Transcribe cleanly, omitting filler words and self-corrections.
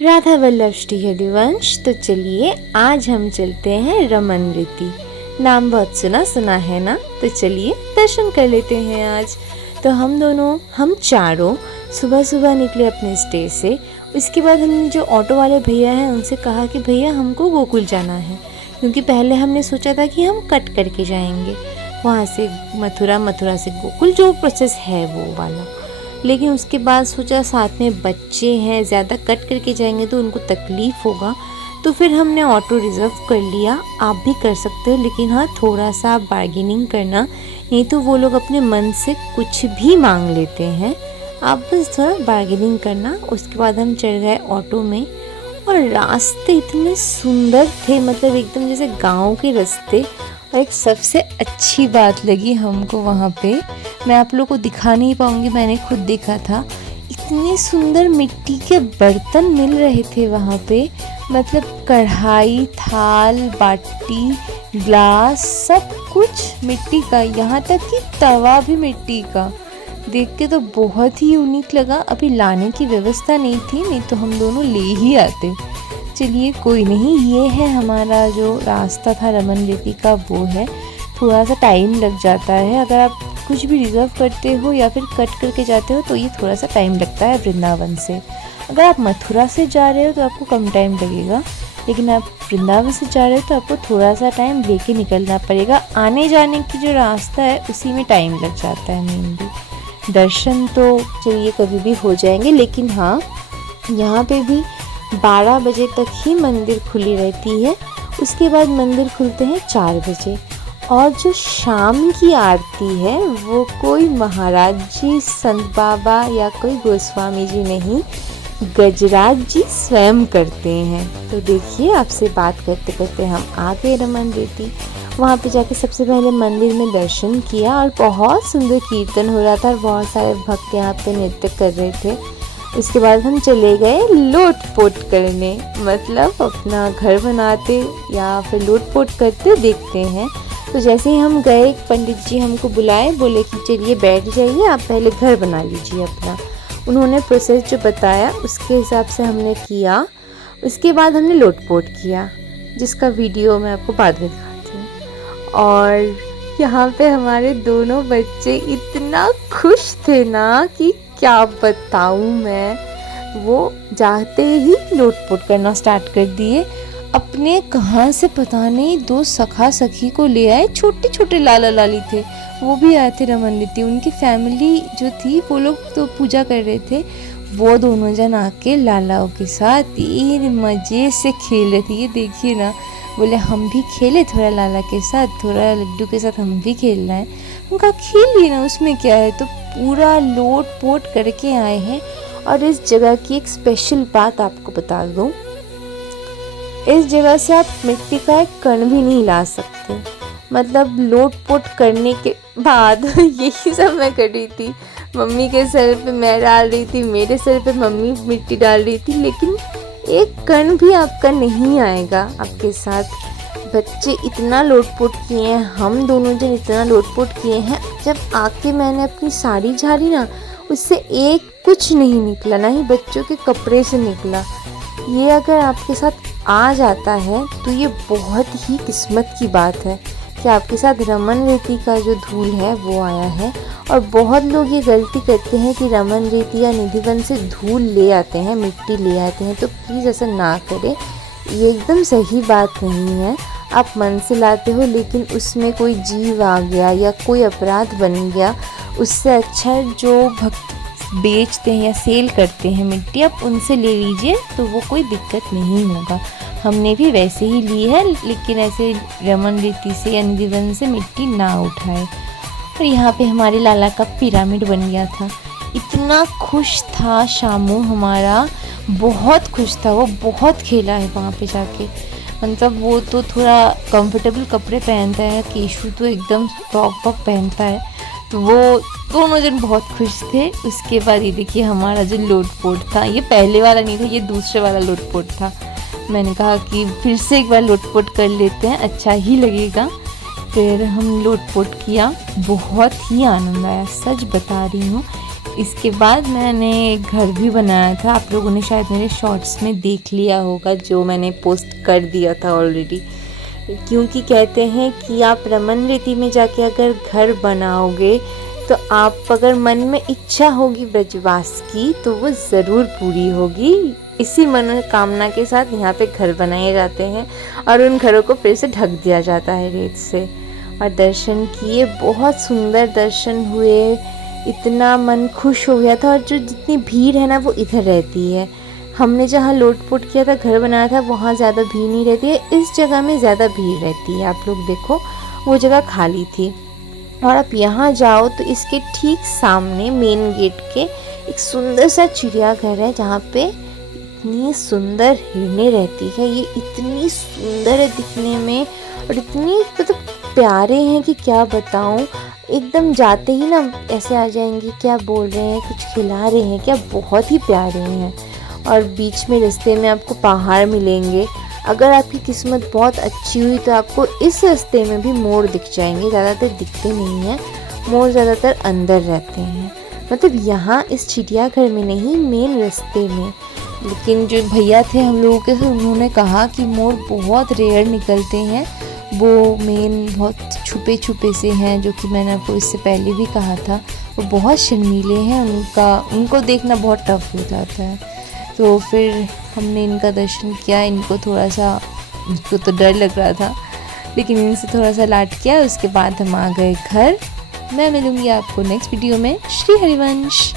राधा वल्लभ श्री हरिवंश। तो चलिए आज हम चलते हैं रमन रीति। नाम बहुत सुना सुना है ना, तो चलिए दर्शन कर लेते हैं आज। तो हम चारों सुबह सुबह निकले अपने स्टे से। उसके बाद हमने जो ऑटो वाले भैया हैं उनसे कहा कि भैया हमको गोकुल जाना है, क्योंकि पहले हमने सोचा था कि हम कट करके जाएंगे वहाँ से मथुरा, मथुरा से गोकुल, जो प्रोसेस है वो वाला। लेकिन उसके बाद सोचा साथ में बच्चे हैं, ज़्यादा कट करके जाएंगे तो उनको तकलीफ़ होगा, तो फिर हमने ऑटो रिज़र्व कर लिया। आप भी कर सकते हो, लेकिन हाँ थोड़ा सा बार्गेनिंग करना, नहीं तो वो लोग अपने मन से कुछ भी मांग लेते हैं। आप बस थोड़ा बार्गेनिंग करना। उसके बाद हम चढ़ गए ऑटो में और रास्ते इतने सुंदर थे, मतलब एकदम जैसे गांव के रास्ते। और एक सबसे अच्छी बात लगी हमको वहाँ पे, मैं आप लोगों को दिखा नहीं पाऊँगी, मैंने खुद देखा था, इतने सुंदर मिट्टी के बर्तन मिल रहे थे वहाँ पे। मतलब कढ़ाई, थाल, बाटी, ग्लास, सब कुछ मिट्टी का, यहाँ तक कि तवा भी मिट्टी का। देख के तो बहुत ही यूनिक लगा। अभी लाने की व्यवस्था नहीं थी, नहीं तो हम दोनों ले ही आते। चलिए कोई नहीं, ये है हमारा जो रास्ता था रमन रीति का, वो है। थोड़ा सा टाइम लग जाता है, अगर आप कुछ भी रिज़र्व करते हो या फिर कट करके जाते हो तो ये थोड़ा सा टाइम लगता है वृंदावन से। अगर आप मथुरा से जा रहे हो तो आपको कम टाइम लगेगा, लेकिन आप वृंदावन से जा रहे हो तो आपको थोड़ा सा टाइम लेके निकलना पड़ेगा। आने जाने की जो रास्ता है उसी में टाइम लग जाता है मेनली। दर्शन तो चलिए कभी भी हो जाएंगे, लेकिन हाँ यहाँ पे भी 12 बजे तक ही मंदिर खुली रहती है। उसके बाद मंदिर खुलते हैं 4 बजे। और जो शाम की आरती है वो कोई महाराज जी, संत बाबा या कोई गोस्वामी जी नहीं, गजराज जी स्वयं करते हैं। तो देखिए, आपसे बात करते करते हम आ गए रमन रीति। वहाँ पे जाके सबसे पहले मंदिर में दर्शन किया और बहुत सुंदर कीर्तन हो रहा था और बहुत सारे भक्त यहाँ पे नृत्य कर रहे थे। इसके बाद हम चले गए लोटपोट करने, मतलब अपना घर बनाते या फिर लोटपोट करते देखते हैं। तो जैसे ही हम गए, पंडित जी हमको बुलाए, बोले कि चलिए बैठ जाइए, आप पहले घर बना लीजिए अपना। उन्होंने प्रोसेस जो बताया उसके हिसाब से हमने किया। उसके बाद हमने लोटपोट किया, जिसका वीडियो मैं आपको बाद में दिखाती हूँ। और यहाँ पे हमारे दोनों बच्चे इतना खुश थे ना कि क्या बताऊँ मैं। वो जाते ही लोटपोट करना स्टार्ट कर दिए। अपने कहाँ से पता नहीं 2 सखा सखी को ले आए, छोटे छोटे लाला लाली थे, वो भी आए थे रमन रीति। उनकी फैमिली जो थी वो लोग तो पूजा कर रहे थे, वो दोनों जन आके लालाओं के साथ ये मज़े से खेल रहे थे। ये देखिए ना, बोले हम भी खेले थोड़ा लाला के साथ, थोड़ा लड्डू के साथ हम भी खेल रहे हैं। उनका खेलिए ना, उसमें क्या है। तो पूरा लोट पोट करके आए हैं। और इस जगह की एक स्पेशल बात आपको बता दूं, इस जगह से आप मिट्टी का एक कण भी नहीं ला सकते। मतलब लोट पोट करने के बाद यही सब मैं कर रही थी, मम्मी के सर पे मैं डाल रही थी, मेरे सर पे मम्मी मिट्टी डाल रही थी, लेकिन एक कण भी आपका नहीं आएगा आपके साथ। बच्चे इतना लोटपोट किए हैं, हम दोनों जन इतना लोटपोट किए हैं। जब आके मैंने अपनी साड़ी झाड़ी ना, उससे एक कुछ नहीं निकला, ना ही बच्चों के कपड़े से निकला। ये अगर आपके साथ आ जाता है तो ये बहुत ही किस्मत की बात है कि आपके साथ रमन रीति का जो धूल है वो आया है। और बहुत लोग ये गलती करते हैं कि रमन रीति या निधिवन से धूल ले आते हैं, मिट्टी ले आते हैं, तो प्लीज़ ऐसा ना करें। ये एकदम सही बात नहीं है। आप मन से लाते हो, लेकिन उसमें कोई जीव आ गया या कोई अपराध बन गया, उससे अच्छा जो भक्त बेचते हैं या सेल करते हैं मिट्टी, आप उनसे ले लीजिए, तो वो कोई दिक्कत नहीं होगा। हमने भी वैसे ही ली है, लेकिन ऐसे रमन रीति से या निधिवन से मिट्टी ना उठाए। और यहाँ पे हमारे लाला का पिरामिड बन गया था। इतना खुश था शामू हमारा, बहुत खुश था वो, बहुत खेला है वहाँ पे जाके। मतलब वो तो थोड़ा कंफर्टेबल कपड़े पहनता है, केशु तो एकदम फ्रॉक वॉक पहनता है, तो वो दोनों जन बहुत खुश थे। उसके बाद ये देखिए हमारा जो लोटपोट था, ये पहले वाला नहीं था, ये दूसरे वाला लोटपोट था। मैंने कहा कि फिर से एक बार लोटपोट कर लेते हैं, अच्छा ही लगेगा। फिर हम लोटपोट किया, बहुत ही आनंद आया, सच बता रही हूँ। इसके बाद मैंने एक घर भी बनाया था। आप लोगों ने शायद मेरे शॉर्ट्स में देख लिया होगा, जो मैंने पोस्ट कर दिया था ऑलरेडी। क्योंकि कहते हैं कि आप रमन रीति में जाके अगर घर बनाओगे तो आप अगर मन में इच्छा होगी ब्रजवास की तो वो ज़रूर पूरी होगी। इसी मनोकामना के साथ यहाँ पे घर बनाए जाते हैं और उन घरों को फिर से ढक दिया जाता है रेत से। और दर्शन किए, बहुत सुंदर दर्शन हुए, इतना मन खुश हो गया था। और जो जितनी भीड़ है ना वो इधर रहती है। हमने जहाँ लोटपोट किया था, घर बनाया था, वहाँ ज़्यादा भीड़ नहीं रहती है। इस जगह में ज़्यादा भीड़ रहती है। आप लोग देखो, वो जगह खाली थी। और आप यहाँ जाओ तो इसके ठीक सामने मेन गेट के एक सुंदर सा चिड़ियाघर है, जहाँ पे इतनी सुंदर हिरनें रहती है। ये इतनी सुंदर है दिखने में और इतनी मतलब प्यारे हैं कि क्या बताऊँ। एकदम जाते ही ना ऐसे आ जाएंगे, क्या बोल रहे हैं, कुछ खिला रहे हैं क्या, बहुत ही प्यारे हैं। और बीच में रास्ते में आपको पहाड़ मिलेंगे। अगर आपकी किस्मत बहुत अच्छी हुई तो आपको इस रास्ते में भी मोर दिख जाएंगे। ज़्यादातर दिखते नहीं हैं, मोर ज़्यादातर अंदर रहते हैं, मतलब यहाँ इस चिड़ियाघर में नहीं, मेन रास्ते में। लेकिन जो भैया थे हम लोगों के, उन्होंने कहा कि मोर बहुत रेयर निकलते हैं, वो मेन बहुत छुपे छुपे से हैं, जो कि मैंने आपको इससे पहले भी कहा था। वो बहुत शर्मीले हैं, उनको देखना बहुत टफ हो जाता है। तो फिर हमने इनका दर्शन किया। मुझको तो डर लग रहा था, लेकिन इनसे थोड़ा सा लाड किया। उसके बाद हम आ गए घर। मैं मिलूँगी आपको नेक्स्ट वीडियो में। श्री हरिवंश।